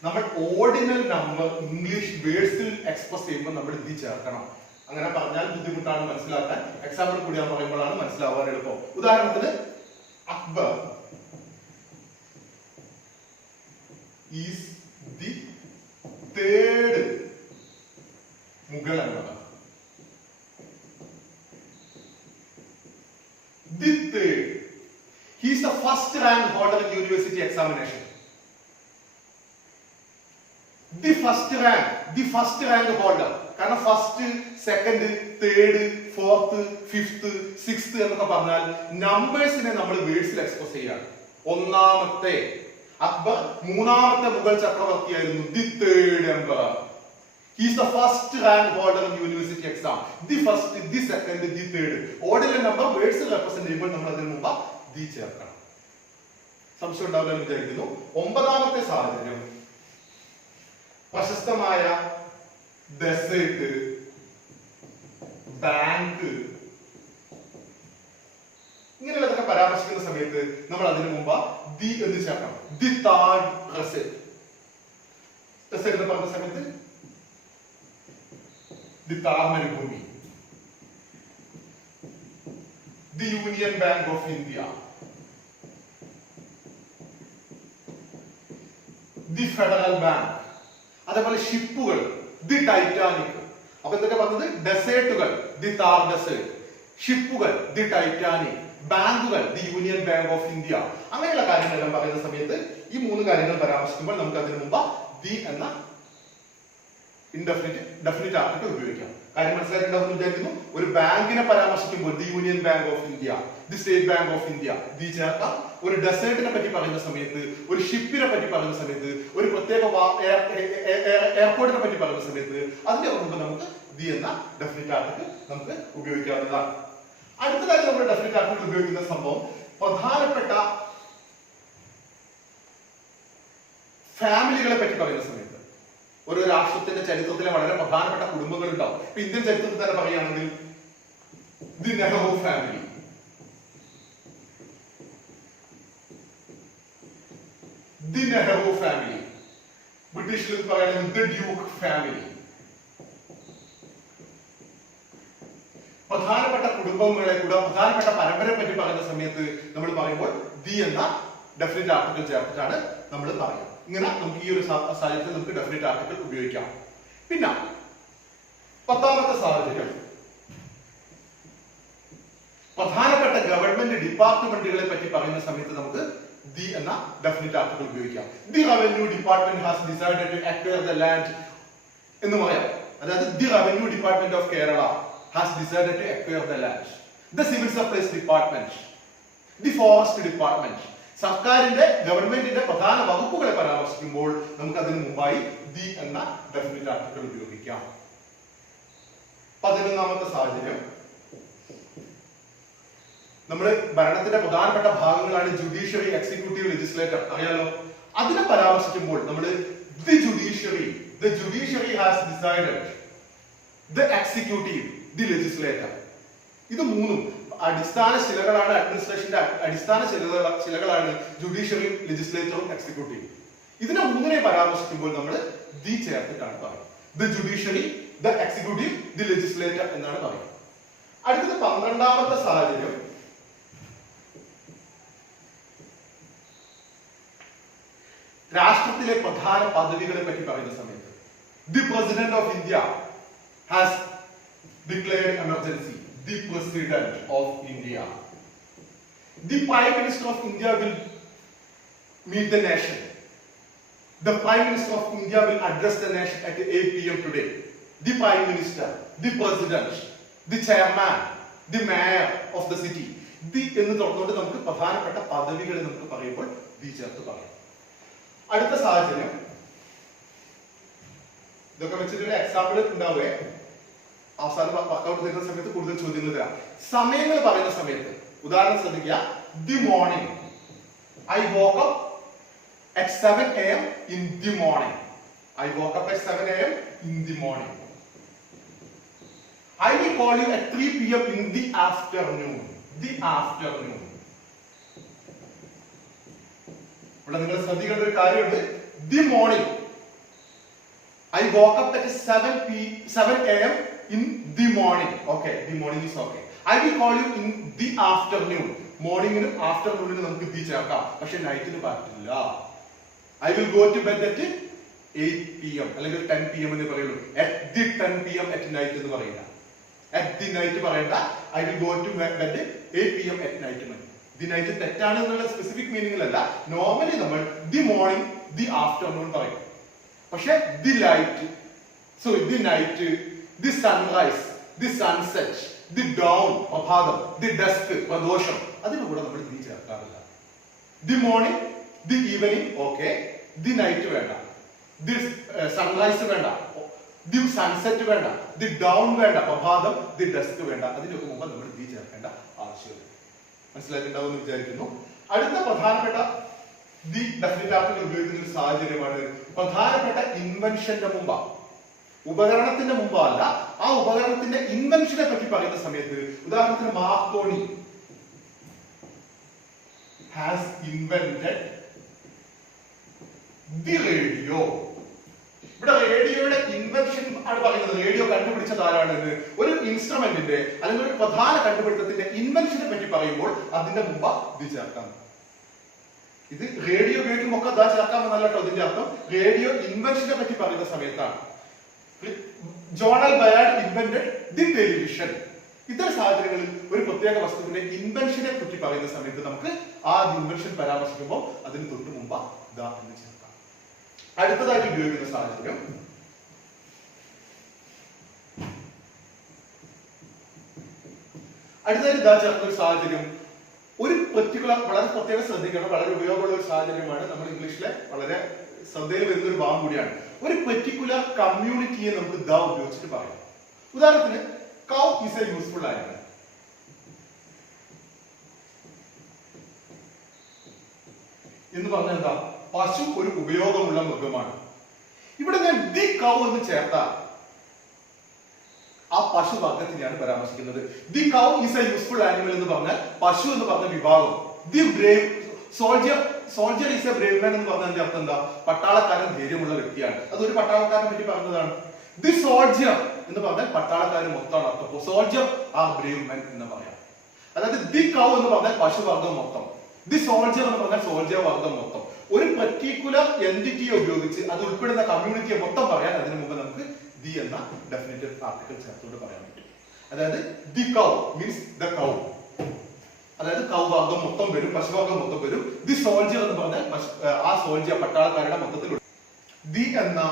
നമ്മൾ ഓർഡിനൽ നമ്പർ ഇംഗ്ലീഷ് വേർഡ്സിൽ എക്സ്പ്രസ് ചെയ്യുമ്പോൾ നമ്മൾ ദി ചേർക്കണം. അങ്ങനെ പറഞ്ഞാൽ ബുദ്ധിമുട്ടാണ് മനസ്സിലാക്കാൻ. എക്സാമ്പിൾ കൂടി ഞാൻ പറയുമ്പോഴാണ് മനസ്സിലാവാൻ എളുപ്പം. ഉദാഹരണത്തിന്, Akbar is the third Mughal emperor. The third. He is the first rank holder in university examination. The first rank holder. കാരണം first, second, third, fourth, fifth, sixth എന്നൊക്കെ പറഞ്ഞാൽ നമ്പേഴ്സിനെ നമ്മൾ വേർഡ്സിൽ എക്സ്പ്രസ് ചെയ്യാണ്. ഒന്നാമത്തെ അക്ബർ മൂന്നാമത്തെ മുഗൾ ചക്രവർത്തിയായിരുന്നു. The third emperor. He is the first rank holder in university exam. The first, the second, the third. Ordinal number words represent ചെയ്യുമ്പോൾ നമ്മൾ അതിന് മുമ്പ് ദി ചേർക്കണം. സംശയം ഉണ്ടാവില്ല എന്ന് വിചാരിക്കുന്നു. ഒമ്പതാമത്തെ സാഹചര്യം, പ്രശസ്തമായ ഡെസേർട്ട്, ബാങ്ക്, ഇങ്ങനെയുള്ളതൊക്കെ പരാമർശിക്കുന്ന സമയത്ത് നമ്മൾ അതിന് മുമ്പ് ദി എന്ന് ചേർക്കണം. The Taj desert. ഡെസേർട്ട് എന്ന് പറഞ്ഞ സമയത്ത് the Tarmaribhumi, the Union Bank of India, the Federal Bank, അതേപോലെ ഷിപ്പുകൾ, ദി ടൈറ്റാനിക്. അപ്പൊ എന്തൊക്കെ പറഞ്ഞത്? ഡെസേർട്ടുകൾ, ദി താർ ഡെസേർട്ട്, ഷിപ്പുകൾ, ദി ടൈറ്റാനിക്, ബാങ്കുകൾ, the Union Bank of India. അങ്ങനെയുള്ള കാര്യങ്ങളെല്ലാം പറയുന്ന സമയത്ത് ഈ മൂന്ന് കാര്യങ്ങൾ പരാമർശിക്കുമ്പോൾ നമുക്ക് അതിനു മുമ്പ് ദി എന്ന ഡെഫിനിറ്റ് ആർട്ടിക്കിൾ ഉപയോഗിക്കാം. കാര്യം മനസ്സിലായിട്ടുണ്ടാവും വിചാരിക്കുന്നു. ഒരു ബാങ്കിനെ പരാമർശിക്കുമ്പോൾ the Union Bank of India, the State Bank of India, the ചേർക്കാം. ഒരു ഡെസേർട്ടിനെ പറ്റി പറയുന്ന സമയത്ത്, ഒരു ഷിപ്പിനെ പറ്റി പറയുന്ന സമയത്ത്, ഒരു പ്രത്യേക എയർപോർട്ടിനെ പറ്റി പറയുന്ന സമയത്ത് അതിന്റെ മുമ്പ് നമുക്ക് ദി എന്ന ഡെഫിനിറ്റ് ആർട്ടിക്കിൾ നമുക്ക് ഉപയോഗിക്കാവുന്നതാണ്. അടുത്തതായി നമ്മൾ ഡെഫിനിറ്റ് ആർട്ടിക്കിൾ ഉപയോഗിക്കുന്ന സംഭവം, പ്രധാനപ്പെട്ട ഫാമിലികളെ പറ്റി പറയുന്ന സമയത്ത്, ഒരു രാഷ്ട്രത്തിന്റെ ചരിത്രത്തിലെ വളരെ പ്രധാനപ്പെട്ട കുടുംബങ്ങൾ ഉണ്ടാവും. ഇപ്പൊ ഇന്ത്യൻ ചരിത്രത്തിൽ തന്നെ പറയുകയാണെങ്കിൽ the Nehru family, the Nehru family, ബ്രിട്ടീഷിൽ പറയുകയാണെങ്കിൽ ദി ഡ്യൂക്ക് ഫാമിലി. പ്രധാനപ്പെട്ട കുടുംബങ്ങളെ കൂടെ, പ്രധാനപ്പെട്ട പരമ്പരയെ പറ്റി പറയുന്ന സമയത്ത് നമ്മൾ പറയുമ്പോൾ ദി എന്ന ഡെഫിനിറ്റ് ആർട്ടിക്കിൾ ചേർത്തിട്ടാണ് നമ്മൾ പറയുക. ഇങ്ങനെ നമുക്ക് ഈ ഒരു സാഹചര്യത്തിൽ നമുക്ക് ഡെഫിനിറ്റ് ആർട്ടിക്കിൾ ഉപയോഗിക്കാം. പിന്നെ പത്താമത്തെ സാഹചര്യം, പ്രധാനപ്പെട്ട ഗവൺമെന്റ് ഡിപ്പാർട്ട്മെന്റുകളെ പറ്റി പറയുന്ന സമയത്ത് നമുക്ക് ദി എന്ന ഡെഫിനിറ്റ് ആർട്ടിക്കിൾ ഉപയോഗിക്കാം. The revenue department has decided to acquire the land എന്ന് പറയാം. അതായത് the revenue department of Kerala has decided to acquire the land. The civil supplies department, the forest department. സർക്കാരിന്റെ, ഗവൺമെന്റിന്റെ പ്രധാന വകുപ്പുകളെ പരാമർശിക്കുമ്പോൾ നമുക്ക് അതിന് മുമ്പായി ദി എന്ന ഡെഫിനിറ്റ് ആർട്ടിക്കിൾ ഉപയോഗിക്കാം. 11ാമത്തെ സാഹചര്യം, നമ്മൾ ഭരണത്തിന്റെ പ്രധാനപ്പെട്ട ഭാഗങ്ങളാണ് ജുഡീഷ്യറി, എക്സിക്യൂട്ടീവ്, ലെജിസ്ലേറ്റർ, അറിയാലോ. അതിനെ പരാമർശിക്കുമ്പോൾ നമ്മൾ the judiciary has decided, the executive, the legislator. ഇത് മൂന്നും അടിസ്ഥാന ശിലകളാണ്. അഡ്മിനിസ്ട്രേഷന്റെ അടിസ്ഥാന ശിലകളാണ് ജുഡീഷ്യറിയും, ലെജിസ്ലേറ്ററും, എക്സിക്യൂട്ടീവും. ഇതിനെ മൂന്നിനെ പരാമർശിക്കുമ്പോൾ നമ്മൾ ദി ചേർത്തിട്ടാണ് പറയുന്നത്. The judiciary, the executive, the legislator എന്നാണ് പറയുന്നത്. അടുത്തത് 12ാമത്തെ സാഹചര്യം, രാഷ്ട്രത്തിലെ പ്രധാന പദവികളെ പറ്റി പറയുന്ന സമയത്ത് the president of India has declared emergency. The President of India. The Prime Minister of India will meet the nation. The Prime Minister of India will address the nation at 8 p.m. today. The Prime Minister, the President, the Chairman, the Mayor of the city. The എന്ന് തുടർന്നുകൊണ്ട് നമുക്ക് പ്രധാനപ്പെട്ട പദവികൾ നമുക്ക് പറയുമ്പോൾ ദി ചേർത്ത് പറയാം. അടുത്ത സാഹചര്യം, ഇതൊക്കെ വെച്ചിട്ടുള്ള എക്സാമ്പിൾ ഉണ്ടാവുകയെ അവസാനം വർക്കൗട്ട് ചെയ്യുന്ന സമയത്ത് കൂടുതൽ ചോദ്യങ്ങൾ തരാം. സമയങ്ങൾ പറയുന്ന സമയത്ത് ഉദാഹരണം ശ്രദ്ധിക്കുക. The morning, I woke up at 7 AM in the morning. I woke up at 7 AM in the morning. I will call you at 3 PM in the afternoon. The afternoon. ഇവിടെ നിങ്ങൾ ശ്രദ്ധിക്കേണ്ട ഒരു കാര്യമുണ്ട്. The morning, I woke up at 7 AM in the morning. Okay, the morning is okay. I will call you in the afternoon. മോർണിംഗിനും ആഫ്റ്റർനൂണിനും നമുക്ക് ബി ചേർക്കാം, പക്ഷെ നൈറ്റിന് പറ്റില്ല. I will go to bed at 8 PM അല്ലെങ്കിൽ 10 PM എന്ന് പറയുള്ളൂ. At the 10 PM at night എന്ന് പറയില്ല. At the night പറയണ്ട. I will go to bed 8 PM at night മതി. The night തെറ്റാണ് എന്നുള്ള സ്പെസിഫിക് മീനിങ്ങിലല്ല. നോർമലി നമ്മൾ the morning, the afternoon പറയും. പക്ഷെ the light, sorry, the night, the sunrise, the sunset, the dawn, പ്രഭാതം, the dusk, പ്രദോഷം, അതിന് കൂടെ നമ്മൾ B ചേർക്കാറില്ല. The morning, the evening, okay. The night വേണ്ട. The sunrise വേണ്ട. The sunset വേണ്ട. The dawn വേണ്ട. പ്രഭാതം, the dusk വേണ്ട. അതിനൊക്കെ മുമ്പ് നമ്മൾ ബി ചേർക്കേണ്ട ആവശ്യമില്ല. മനസ്സിലായിട്ടുണ്ടാവും എന്ന് വിചാരിക്കുന്നു. അടുത്ത പ്രധാനപ്പെട്ട ദി ഡെഫിനിറ്റ് ആർട്ടിക്കിൾ ഉപയോഗിക്കുന്ന ഒരു സാഹചര്യമാണ് പ്രധാനപ്പെട്ട ഇൻവെൻഷന്റെ മുമ്പ്, ഉപകരണത്തിന്റെ മുമ്പല്ല, ആ ഉപകരണത്തിന്റെ ഇൻവെൻഷനെ പറ്റി പറയുന്ന സമയത്ത് ഉദാഹരണത്തിന് Marconi has invented the radio. ഇവിടെ റേഡിയോയുടെ ഇൻവെൻഷൻ ആണ് പറയുന്നത്. റേഡിയോ കണ്ടുപിടിച്ചത് ആരാണെന്ന്, ഒരു ഇൻസ്ട്രുമെന്റിന്റെ അല്ലെങ്കിൽ ഒരു പ്രധാന കണ്ടുപിടുത്തത്തിന്റെ ഇൻവെൻഷനെ പറ്റി പറയുമ്പോൾ അതിന്റെ മുമ്പ് ഇത് ചേർക്കാം. ഇത് റേഡിയോ ഉപയോഗിക്കുമ്പോൾ ഒക്കെ അതാ ചേർക്കാമെന്നല്ല കേട്ടോ ഇതിന്റെ അർത്ഥം. റേഡിയോ ഇൻവെൻഷനെ പറ്റി പറയുന്ന സമയത്താണ്. John L Baird invented the television. ഇത്തരം സാഹചര്യങ്ങളിൽ ഒരു പ്രത്യേക വസ്തുവിന്റെ ഇൻവെൻഷനെ പറ്റി പറയുന്ന സമയത്ത് നമുക്ക് ആ ഇൻവെൻഷൻ പരാമർശിക്കുമ്പോൾ അതിന് തൊട്ട് മുമ്പ് ദാ എന്ന് ചേർക്കാം. അടുത്തതായിട്ട് ഉപയോഗിക്കുന്ന സാഹചര്യം ദാ ചേർക്കുന്ന ഒരു സാഹചര്യം ഒരു പെർട്ടിക്കുലർ, വളരെ പ്രത്യേകം ശ്രദ്ധിക്കണം, വളരെ ഉപയോഗമുള്ള ഒരു സാഹചര്യമാണ്. നമ്മൾ ഇംഗ്ലീഷിലെ വളരെ ശ്രദ്ധയിൽ വരുന്ന ഒരു ഭാഗം കൂടിയാണ്. ഒരു പെർട്ടിക്കുലർ കമ്മ്യൂണിറ്റിയെ നമുക്ക് ദാ ഉപയോഗിച്ചിട്ട് പറയാം. ഉദാഹരണത്തിന് cow is a useful animal. എന്ന് പറഞ്ഞാൽ എന്താ, പശു ഒരു ഉപയോഗമുള്ള മൃഗമാണ്. ഇവിടെ ഞാൻ ദി കൗ എന്ന് ചേർത്താൽ ആ പശു വർഗത്തിനെയാണ് പരാമർശിക്കുന്നത്. The cow is A useful animal എന്ന് പറഞ്ഞാൽ പശു എന്ന് പറഞ്ഞ വിഭാഗം. The Brave soldier is A Brave മാൻ എന്ന് പറഞ്ഞതിന്റെ അർത്ഥം എന്താ, പട്ടാളക്കാരൻ ധൈര്യമുള്ള വ്യക്തിയാണ്. അതൊരു പട്ടാളക്കാരനെ പറ്റി പറഞ്ഞതാണ്. ദി സോൾജർ എന്ന് പറഞ്ഞാൽ പട്ടാളക്കാരൻ മൊത്തമാണ് അർത്ഥം. സോൾജർ ആർ ബ്രേവ് മെൻ എന്ന് പറയാം. അതായത് ദി കൗ എന്ന് പറഞ്ഞാൽ പശുവർഗം മൊത്തം, ദി സോൾജർ എന്ന് പറഞ്ഞാൽ സോൾജർ വർഗം മൊത്തം. ഒരു പർട്ടിക്കുലർ എൻറ്റിറ്റിയെ ഉപയോഗിച്ച് അത് ഉൾപ്പെടുന്ന കമ്മ്യൂണിറ്റിയെ മൊത്തം പറയാൻ അതിനു മുമ്പ് നമുക്ക് ദി എന്ന ഡെഫിനിറ്റീവ് ആർട്ടിക്കിൾ ചേർത്തുകൊണ്ട് പറയാൻ പറ്റും. അതായത് the cow means the cow, അതായത് കൗ വർഗം മൊത്തം വരും, പശുവർഗം മൊത്തം വരും. ദി സോൾജർ എന്ന് പറഞ്ഞാൽ ആ സോൾജർ പട്ടാളക്കാരുടെ മൊത്തത്തിൽ. ദി എന്ന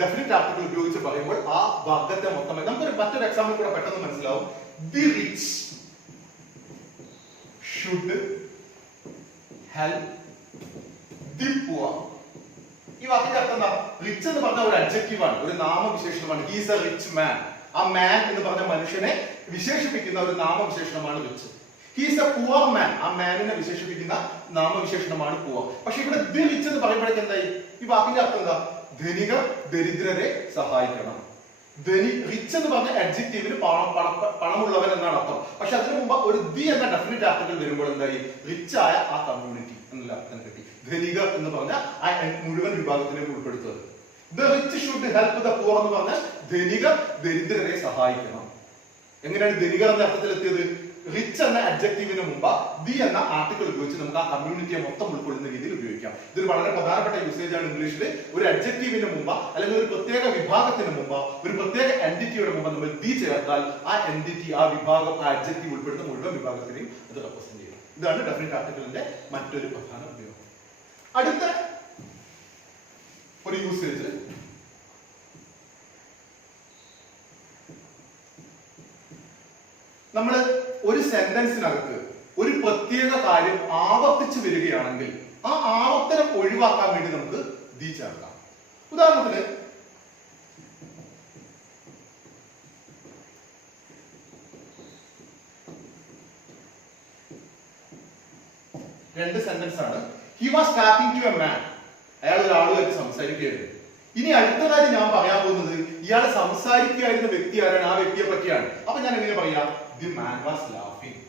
ഡെഫിനിറ്റ് ആർട്ടിക്കിൾ ഉപയോഗിച്ച് പറയുമ്പോൾ ആ വർഗത്തെ മൊത്തം. നമുക്കൊരു മറ്റൊരു എക്സാമ്പിൾ കൂടെ പെട്ടെന്ന് മനസ്സിലാവും. The rich should help the poor. ഈ വാക്കിന്റെ അർത്ഥം എന്താ, റിച്ച് എന്ന് പറഞ്ഞ ഒരു അഡ്ജക്റ്റീവ് ആണ്, ഒരു നാമവിശേഷണമാണ്. He is a rich man. ആ മാൻ എന്ന് പറഞ്ഞ മനുഷ്യനെ വിശേഷിപ്പിക്കുന്ന ഒരു നാമവിശേഷണമാണ് rich. He is a poor man. ആ മാനിനെ വിശേഷിപ്പിക്കുന്ന നാമവിശേഷണമാണ് പുവർ. പക്ഷെ ഇവിടെ ദി റിച്ച് എന്ന് പറയുമ്പോഴേക്ക് എന്തായി, ഈ വാക്കിന്റെ അർത്ഥം എന്താ, ധനികർ ദരിദ്രരെ സഹായിക്കണം. റിച്ച് എന്ന് പറഞ്ഞ അഡ്ജക്റ്റീവിന് പണമുള്ളവൻ എന്നാണ് അർത്ഥം. പക്ഷെ അതിനു മുമ്പ് ഒരു ദി എന്ന ഡെഫിനിറ്റ് ആർട്ടിക്കിൾ വരുമ്പോൾ എന്തായി, റിച്ച് ആയ ആ കമ്മ്യൂണിറ്റി എന്നുള്ള അർത്ഥം കിട്ടി. ധനികർ എന്ന് പറഞ്ഞ ആ മുഴുവൻ വിഭാഗത്തിലേക്ക് ഉൾപ്പെടുത്തുന്നത്. The rich should help the poor എന്ന് പറഞ്ഞാൽ ധനികർ ദരിദ്രരെ സഹായിക്കണം. എങ്ങനെയാണ് ധനികർ എന്ന അർത്ഥത്തിൽ എത്തിയത്, റിച്ച് എന്ന അഡ്ജക്റ്റീവിന് മുമ്പ് ദി എന്ന ആർട്ടിക്കിൾ ഉപയോഗിച്ച് നമുക്ക് ആ കമ്മ്യൂണിറ്റിയെ മൊത്തം ഉൾക്കൊള്ളുന്ന രീതിയിൽ ഉപയോഗിക്കാം. ഇതൊരു വളരെ പ്രധാനപ്പെട്ട യൂസേജ് ആണ് ഇംഗ്ലീഷിൽ. ഒരു അഡ്ജക്റ്റീവിന് മുമ്പ് അല്ലെങ്കിൽ ഒരു പ്രത്യേക വിഭാഗത്തിന് മുമ്പ്, ഒരു പ്രത്യേക എൻറ്റിറ്റിയുടെ മുമ്പ് നമ്മൾ ദി ചേർത്താൽ ആ എൻറ്റിറ്റി, ആ വിഭാഗം, ആ അഡ്ജക്റ്റീവ് ഉൾപ്പെടുന്ന മുഴുവൻ വിഭാഗത്തിനെയും അത് റെപ്രസെന്റ് ചെയ്യും. ഇതാണ് ഡെഫിനിറ്റ് ആർട്ടിക്കിളിന്റെ മറ്റൊരു പ്രധാന ഉപയോഗം. അടുത്ത ഒരു യൂസേജ് നമ്മൾ ഒരു സെന്റൻസിനകത്ത് ഒരു പ്രത്യേക കാര്യം ആവർത്തിച്ചു വരികയാണെങ്കിൽ ആ ആവർത്തനം ഒഴിവാക്കാൻ വേണ്ടി നമുക്ക് ദി ചേർക്കാം. ഉദാഹരണത്തിന് രണ്ട് സെന്റൻസ് ആണ്. He was talking to a man. അയാൾ ഒരാളുമായിട്ട് സംസാരിക്കുകയായിരുന്നു. ഇനി അടുത്തതായി ഞാൻ പറയാൻ പോകുന്നത് ഇയാൾ സംസാരിക്കുകയായിരുന്ന വ്യക്തി ആരാണ്, ആ വ്യക്തിയെ പറ്റിയാണ്. അപ്പൊ ഞാൻ എങ്ങനെ പറയാം? The man was laughing.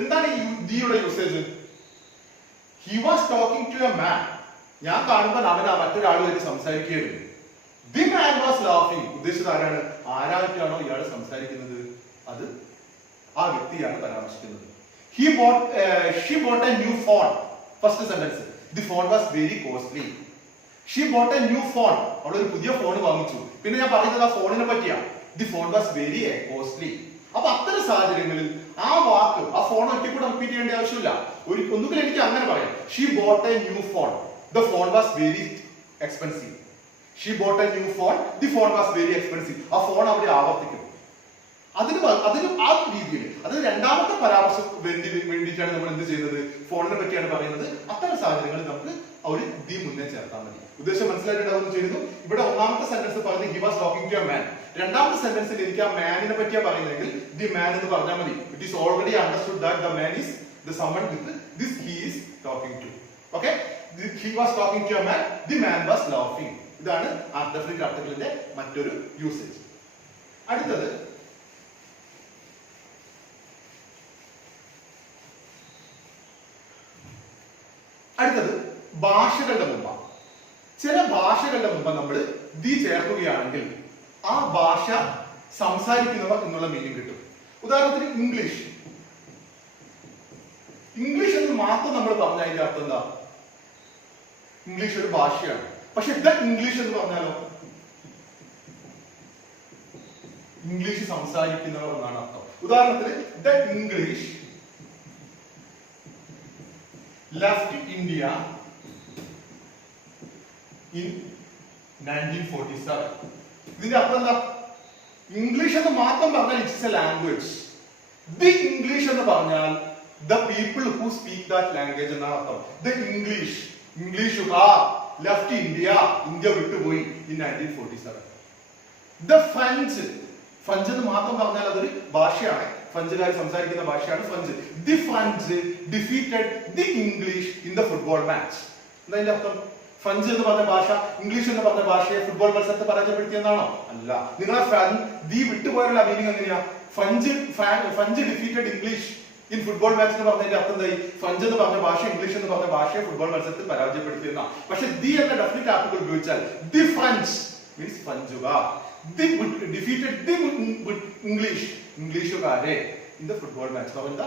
എന്താണ് ഈ ദിയുടെ usage? He was talking to a man. ഞാൻ കാണുമ്പോൾ അവൻ മറ്റൊരാളുമായിട്ട് സംസാരിക്കുകയായിരുന്നു. ദി മാൻ വാസ് ലാഫിംഗ് ഉദ്ദേശിച്ചത് ആരാണ്? ആരായിട്ടാണോ ഇയാൾ സംസാരിക്കുന്നത് അത് ആ വ്യക്തിയാണ് പരാമർശിക്കുന്നത്. She bought a new phone. First sentence. The phone was very costly. She bought a new phone. അവൾ ഒരു പുതിയ ഫോൺ വാങ്ങിച്ചു. പിന്നെ ഞാൻ പറയുന്നത് ആ ഫോണിനെ പറ്റിയാ. The phone was very costly. അപ്പൊ അത്തരം സാഹചര്യങ്ങളിൽ ആ വാക്ക്, ആ ഫോൺ ഒറ്റ കൂടെ റിപ്പീറ്റ് ചെയ്യേണ്ട ആവശ്യമില്ല. ഒന്നുകിൽ എനിക്ക് അങ്ങനെ പറയാം. She bought a new phone. The phone was very expensive. She bought a new phone. The phone was very expensive. ആ ഫോൺ അവിടെ ആവർത്തിക്കും. അതിന് ആ രീതിയിൽ അത് രണ്ടാമത്തെ പരാമർശം വേണ്ടിയിട്ടാണ് നമ്മൾ എന്ത് ചെയ്യുന്നത്? ഫോണിനെ പറ്റിയാണ് പറയുന്നത്. അത്തരം സാഹചര്യങ്ങളിൽ നമുക്ക് ഒരു ദി മുന്നേ ചേർത്താൽ മതി. ഉദ്ദേശം മനസ്സിലായിട്ടുണ്ടാവുമെന്ന് ചെയ്യുന്നു. ഇവിടെ ഒന്നാമത്തെ സെന്റൻസ് പറയുന്നത് he was talking to a man. രണ്ടാമത്തെ സെന്റൻസിൽ എനിക്ക് ആ മാനിനെ പറ്റിയാ പറയുന്നതെങ്കിൽ ദി മാൻ എന്ന് പറഞ്ഞാൽ മതി. It is already understood that the man is the someone with this he is talking to. Okay, he was talking to a man, the man was laughing. ഇതാണ് ഡെഫിനിറ്റ് ആർട്ടിക്കിളിന്റെ മറ്റൊരു യൂസേജ്. അടുത്തത് ഭാഷകളുടെ മുമ്പാണ്. ചില ഭാഷകളുടെ മുമ്പ് നമ്മൾ ദി ചേർക്കുകയാണെങ്കിൽ ആ ഭാഷ സംസാരിക്കുന്നവർ എന്നുള്ള മീനിങ് കിട്ടും. ഉദാഹരണത്തിന് ഇംഗ്ലീഷ്. ഇംഗ്ലീഷ് എന്ന് മാത്രം നമ്മൾ പറഞ്ഞ അതിന്റെ അർത്ഥം എന്താ? ഇംഗ്ലീഷ് ഒരു ഭാഷയാണ്. പക്ഷെ ദ ഇംഗ്ലീഷ് എന്ന് പറഞ്ഞാലോ ഇംഗ്ലീഷ് സംസാരിക്കുന്നവർ എന്നാണ് അർത്ഥം. ഉദാഹരണത്തിന് the English left India in 1947. ഇതിന്റെ അർത്ഥം എന്താ? ഇംഗ്ലീഷ് എന്ന് മാത്രം പറഞ്ഞാൽ it's A language. The English എന്ന് പറഞ്ഞാൽ the people who speak that language എന്നാണ് അർത്ഥം. ദ ഇംഗ്ലീഷ്, ഇംഗ്ലീഷുകാർ ലെഫ്റ്റ് ഇന്ത്യ, ഇന്ത്യ വിട്ടുപോയി in 1947. ദ ഫ്രഞ്ച്, ഫ്രഞ്ച് എന്ന് മാത്രം പറഞ്ഞാൽ അതൊരു ഭാഷയാണ്, ഫ്രഞ്ചുകാർ സംസാരിക്കുന്ന ഭാഷയാണ് French. The French defeated the English in the football match. എന്താ അതിന്റെ അർത്ഥം? ഫ്രഞ്ച് എന്ന് പറഞ്ഞ ഭാഷ ഇംഗ്ലീഷ് എന്ന് പറഞ്ഞ ഭാഷയെ ഫുട്ബോൾ മത്സരത്തെ പരാജയപ്പെടുത്തിയെന്നാണോ? അല്ല. നിങ്ങളെ ദി വിട്ടുപോയുള്ള മീനിങ് എങ്ങനെയാ? French defeated English in football match എന്ന് പറഞ്ഞതിന്റെ അർത്ഥം എന്തായി? ഫ്രഞ്ച് എന്ന് പറഞ്ഞ ഭാഷ ഇംഗ്ലീഷ് എന്ന് പറഞ്ഞ ഭാഷയെ ഫുട്ബോൾ മത്സരത്തിൽ പരാജയപ്പെടുത്തിയെന്നാ. പക്ഷെ ദി എന്ന ഡെഫിനിറ്റ് ആർട്ടിക്കിൾ ഉപയോഗിച്ചാൽ ദി ഫ്രഞ്ച് മീൻസ് ഫ്രഞ്ചുകാർ, ദി ഡിഫീറ്റഡ് ദി ഇംഗ്ലീഷ്, ഇംഗ്ലീഷുകാരെ ഇൻ ദ ഫുട്ബോൾ മാച്ച് പറയുന്ന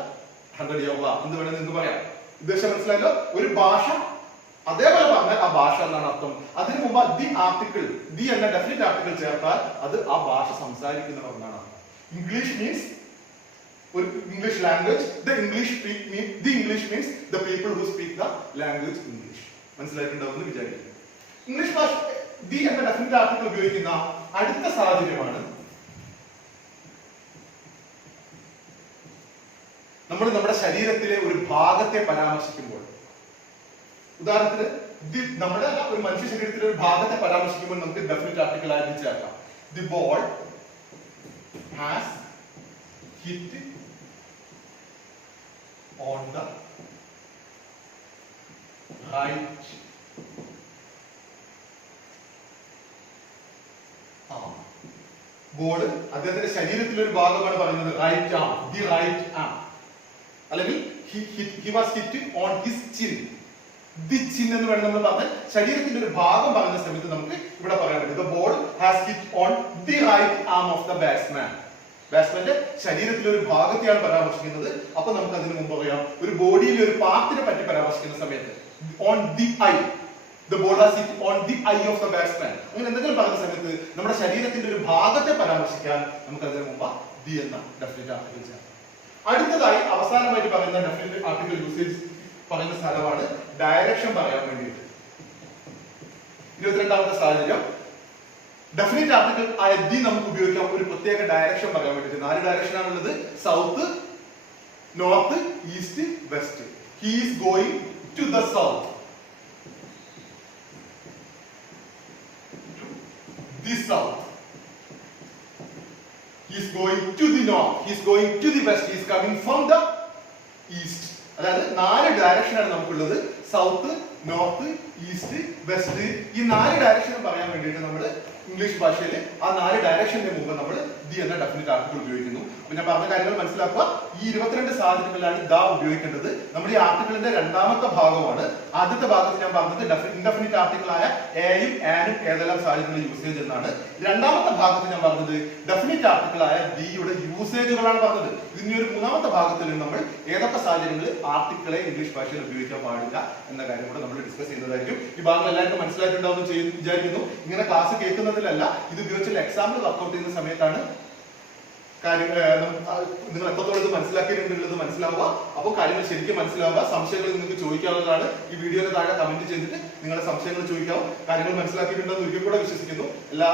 100 എന്ന് വേണമെങ്കിൽ നിങ്ങൾക്ക് പറയാം. ഉദ്ദേശം മനസ്സിലായല്ലോ? ഒരു ഭാഷ അതേപോലെ പറഞ്ഞാൽ ആ ഭാഷ എന്നാണ് അർത്ഥം. അതിനു മുമ്പ് ദി ആർട്ടിക്കിൾ, ദി എന്ന ഡെഫിനിറ്റ് ആർട്ടിക്കിൾ ചേർത്താൽ അത് ആ ഭാഷ സംസാരിക്കുന്നവർ എന്നാണ് അർത്ഥം. ഇംഗ്ലീഷ് മീൻസ് ഒരു English language. The English means the people who speak the language English. മനസ്സിലായിട്ടുണ്ടാവുമെന്ന് വിചാരിക്കുന്നു. ഇംഗ്ലീഷ് ഭാഷ ദി എന്ന ഡെഫിനിറ്റ് ആർട്ടിക്കിൾ ഉപയോഗിക്കുന്ന അടുത്ത സാഹചര്യമാണ് നമ്മൾ നമ്മുടെ ശരീരത്തിലെ ഒരു ഭാഗത്തെ പരാമർശിക്കുമ്പോൾ. ഉദാഹരണത്തിന് നമ്മുടെ ഒരു മനുഷ്യ ശരീരത്തിലെ ഒരു ഭാഗത്തെ പരാമർശിക്കുമ്പോൾ നമുക്ക് ഡെഫിനിറ്റ് ആർട്ടിക്കിൾ ആയിട്ട് ചേർക്കാം. The ball has hit on the right arm. Ball അദ്ദേഹത്തിന്റെ ശരീരത്തിലെ ഒരു ഭാഗമാണ് പറയുന്നത് right arm, the right arm. അല്ലെങ്കിൽ he was hit on his chin. The chin എന്ന് വേണം നമ്മൾ പറഞ്ഞാൽ ശരീരത്തിന്റെ ഒരു ഭാഗം പറയുന്ന സമയത്ത് നമുക്ക് ഇവിടെ പറയാൻ പറ്റും the ball has hit on the right arm of the batsman. ബാറ്റ്സ്മാന്റെ ശരീരത്തിലെ ഒരു ഭാഗത്തെയാണ് പരാമർശിക്കുന്നത്. അപ്പൊ നമുക്ക് അതിന് മുമ്പ് പറയാം ഒരു ബോഡിയിലെ ഒരു പാർട്ടിനെ പറ്റി പരാമർശിക്കുന്ന സമയത്ത് on the eye, the ball has hit on the eye of the batsman. അങ്ങനെ എന്തെങ്കിലും പറയുന്ന സമയത്ത് നമ്മുടെ ശരീരത്തിന്റെ ഒരു ഭാഗത്തെ പരാമർശിക്കാൻ നമുക്ക് അതിന് മുമ്പ് ദി എന്ന ഡെഫിനിറ്റ് ആർട്ടിക്കിൾ ചേർക്കാം. അടുത്തതായി അവസാനമായിട്ട് പറയുന്ന ഡെഫിനിറ്റ് ആർട്ടിക്കിൾ യൂസേജ് പറയുന്ന സ്ഥലമാണ് ഡയറക്ഷൻ പറയാൻ വേണ്ടിയിട്ട്. 22ാമത്തെ സാഹചര്യം ഡെഫിനിറ്റ് ആർട്ടിക്കിൾ ആയ ദി നമുക്ക് ഉപയോഗിക്കാം ഒരു പ്രത്യേക ഡയറക്ഷൻ പറയാൻ വേണ്ടിയിട്ട്. 4 ഡയറക്ഷൻ ആണുള്ളത്: south, north, east, west. He is going to the south, the south. He is is going to the north, is going to the west, is coming from the east. അതായത് 4 ഡയറക്ഷനാണ് നമുക്കുള്ളത്. South, north, east, west. ഈ 4 ഡയറക്ഷൻ പറയാൻ വേണ്ടിയിട്ട് നമ്മൾ ഇംഗ്ലീഷ് ഭാഷയിൽ ആ 4 ഡയറക്ഷന്റെ മുമ്പ് നമ്മൾ ദി എന്ന ഡെഫിനിറ്റ് ആർട്ടിക്കിൾ ഉപയോഗിക്കുന്നു. അപ്പൊ ഞാൻ പറഞ്ഞ കാര്യങ്ങൾ മനസ്സിലാക്കുക. ഈ 22 സാഹചര്യങ്ങളിലാണ് ദ ഉപയോഗിക്കേണ്ടത്. നമ്മുടെ ഈ ആർട്ടിക്കിളിന്റെ രണ്ടാമത്തെ ഭാഗമാണ്. ആദ്യത്തെ ഭാഗത്ത് ഞാൻ പറഞ്ഞത് ഇൻഡെഫിനിറ്റ് ആർട്ടിക്കിൾ ആയ എയും ആനും ഏതെല്ലാം സാഹചര്യങ്ങളിൽ യൂസേജ് എന്നാണ്. രണ്ടാമത്തെ ഭാഗത്ത് ഞാൻ പറഞ്ഞത് ഡെഫിനിറ്റ് ആർട്ടിക്കിൾ ആയ ദിയുടെ യൂസേജുകളാണ് പറഞ്ഞത്. ഇതിന് ഒരു മൂന്നാമത്തെ ഭാഗത്തിൽ നമ്മൾ ഏതൊക്കെ സാഹചര്യങ്ങളിൽ ആർട്ടിക്കിളെ ഇംഗ്ലീഷ് ഭാഷയിൽ ഉപയോഗിക്കാൻ പാടില്ല എന്ന കാര്യം കൂടെ നമ്മൾ ഡിസ്കസ് ചെയ്യുന്നതായിരിക്കും. ഈ ഭാഗം എല്ലാവർക്കും മനസ്സിലായിട്ടുണ്ടാവും വിചാരിക്കുന്നു. ഇങ്ങനെ ക്ലാസ് കേൾക്കുന്നതിലല്ല, ഇത് ഉപയോഗിച്ചുള്ള എക്സാമ്പിൾ വർക്ക്ഔട്ട് ചെയ്യുന്ന സമയത്താണ് നിങ്ങൾ എത്രത്തോളം ഇത് മനസ്സിലാക്കിയിട്ടുണ്ടെന്നുള്ളത് മനസ്സിലാവുക. അപ്പോൾ കാര്യങ്ങൾ ശരിക്കും മനസ്സിലാവുക. സംശയങ്ങൾ നിങ്ങൾക്ക് ചോദിക്കാവുന്നതാണ്. ഈ വീഡിയോയുടെ താഴെ കമന്റ് ചെയ്തിട്ട് നിങ്ങളുടെ സംശയങ്ങൾ ചോദിക്കാവും. കാര്യങ്ങൾ മനസ്സിലാക്കിയിട്ടുണ്ടെന്ന് ഒരിക്കൽ കൂടെ വിശ്വസിക്കുന്നു. എല്ലാ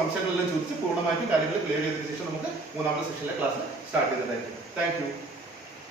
സംശയങ്ങളെല്ലാം ചോദിച്ച് പൂർണ്ണമായിട്ടും കാര്യങ്ങൾ ക്ലിയർ ചെയ്തതിനു ശേഷം നമുക്ക് മൂന്നാമത്തെ സെഷനിലെ ക്ലാസ് സ്റ്റാർട്ട് ചെയ്തതായിരിക്കും. Thank U.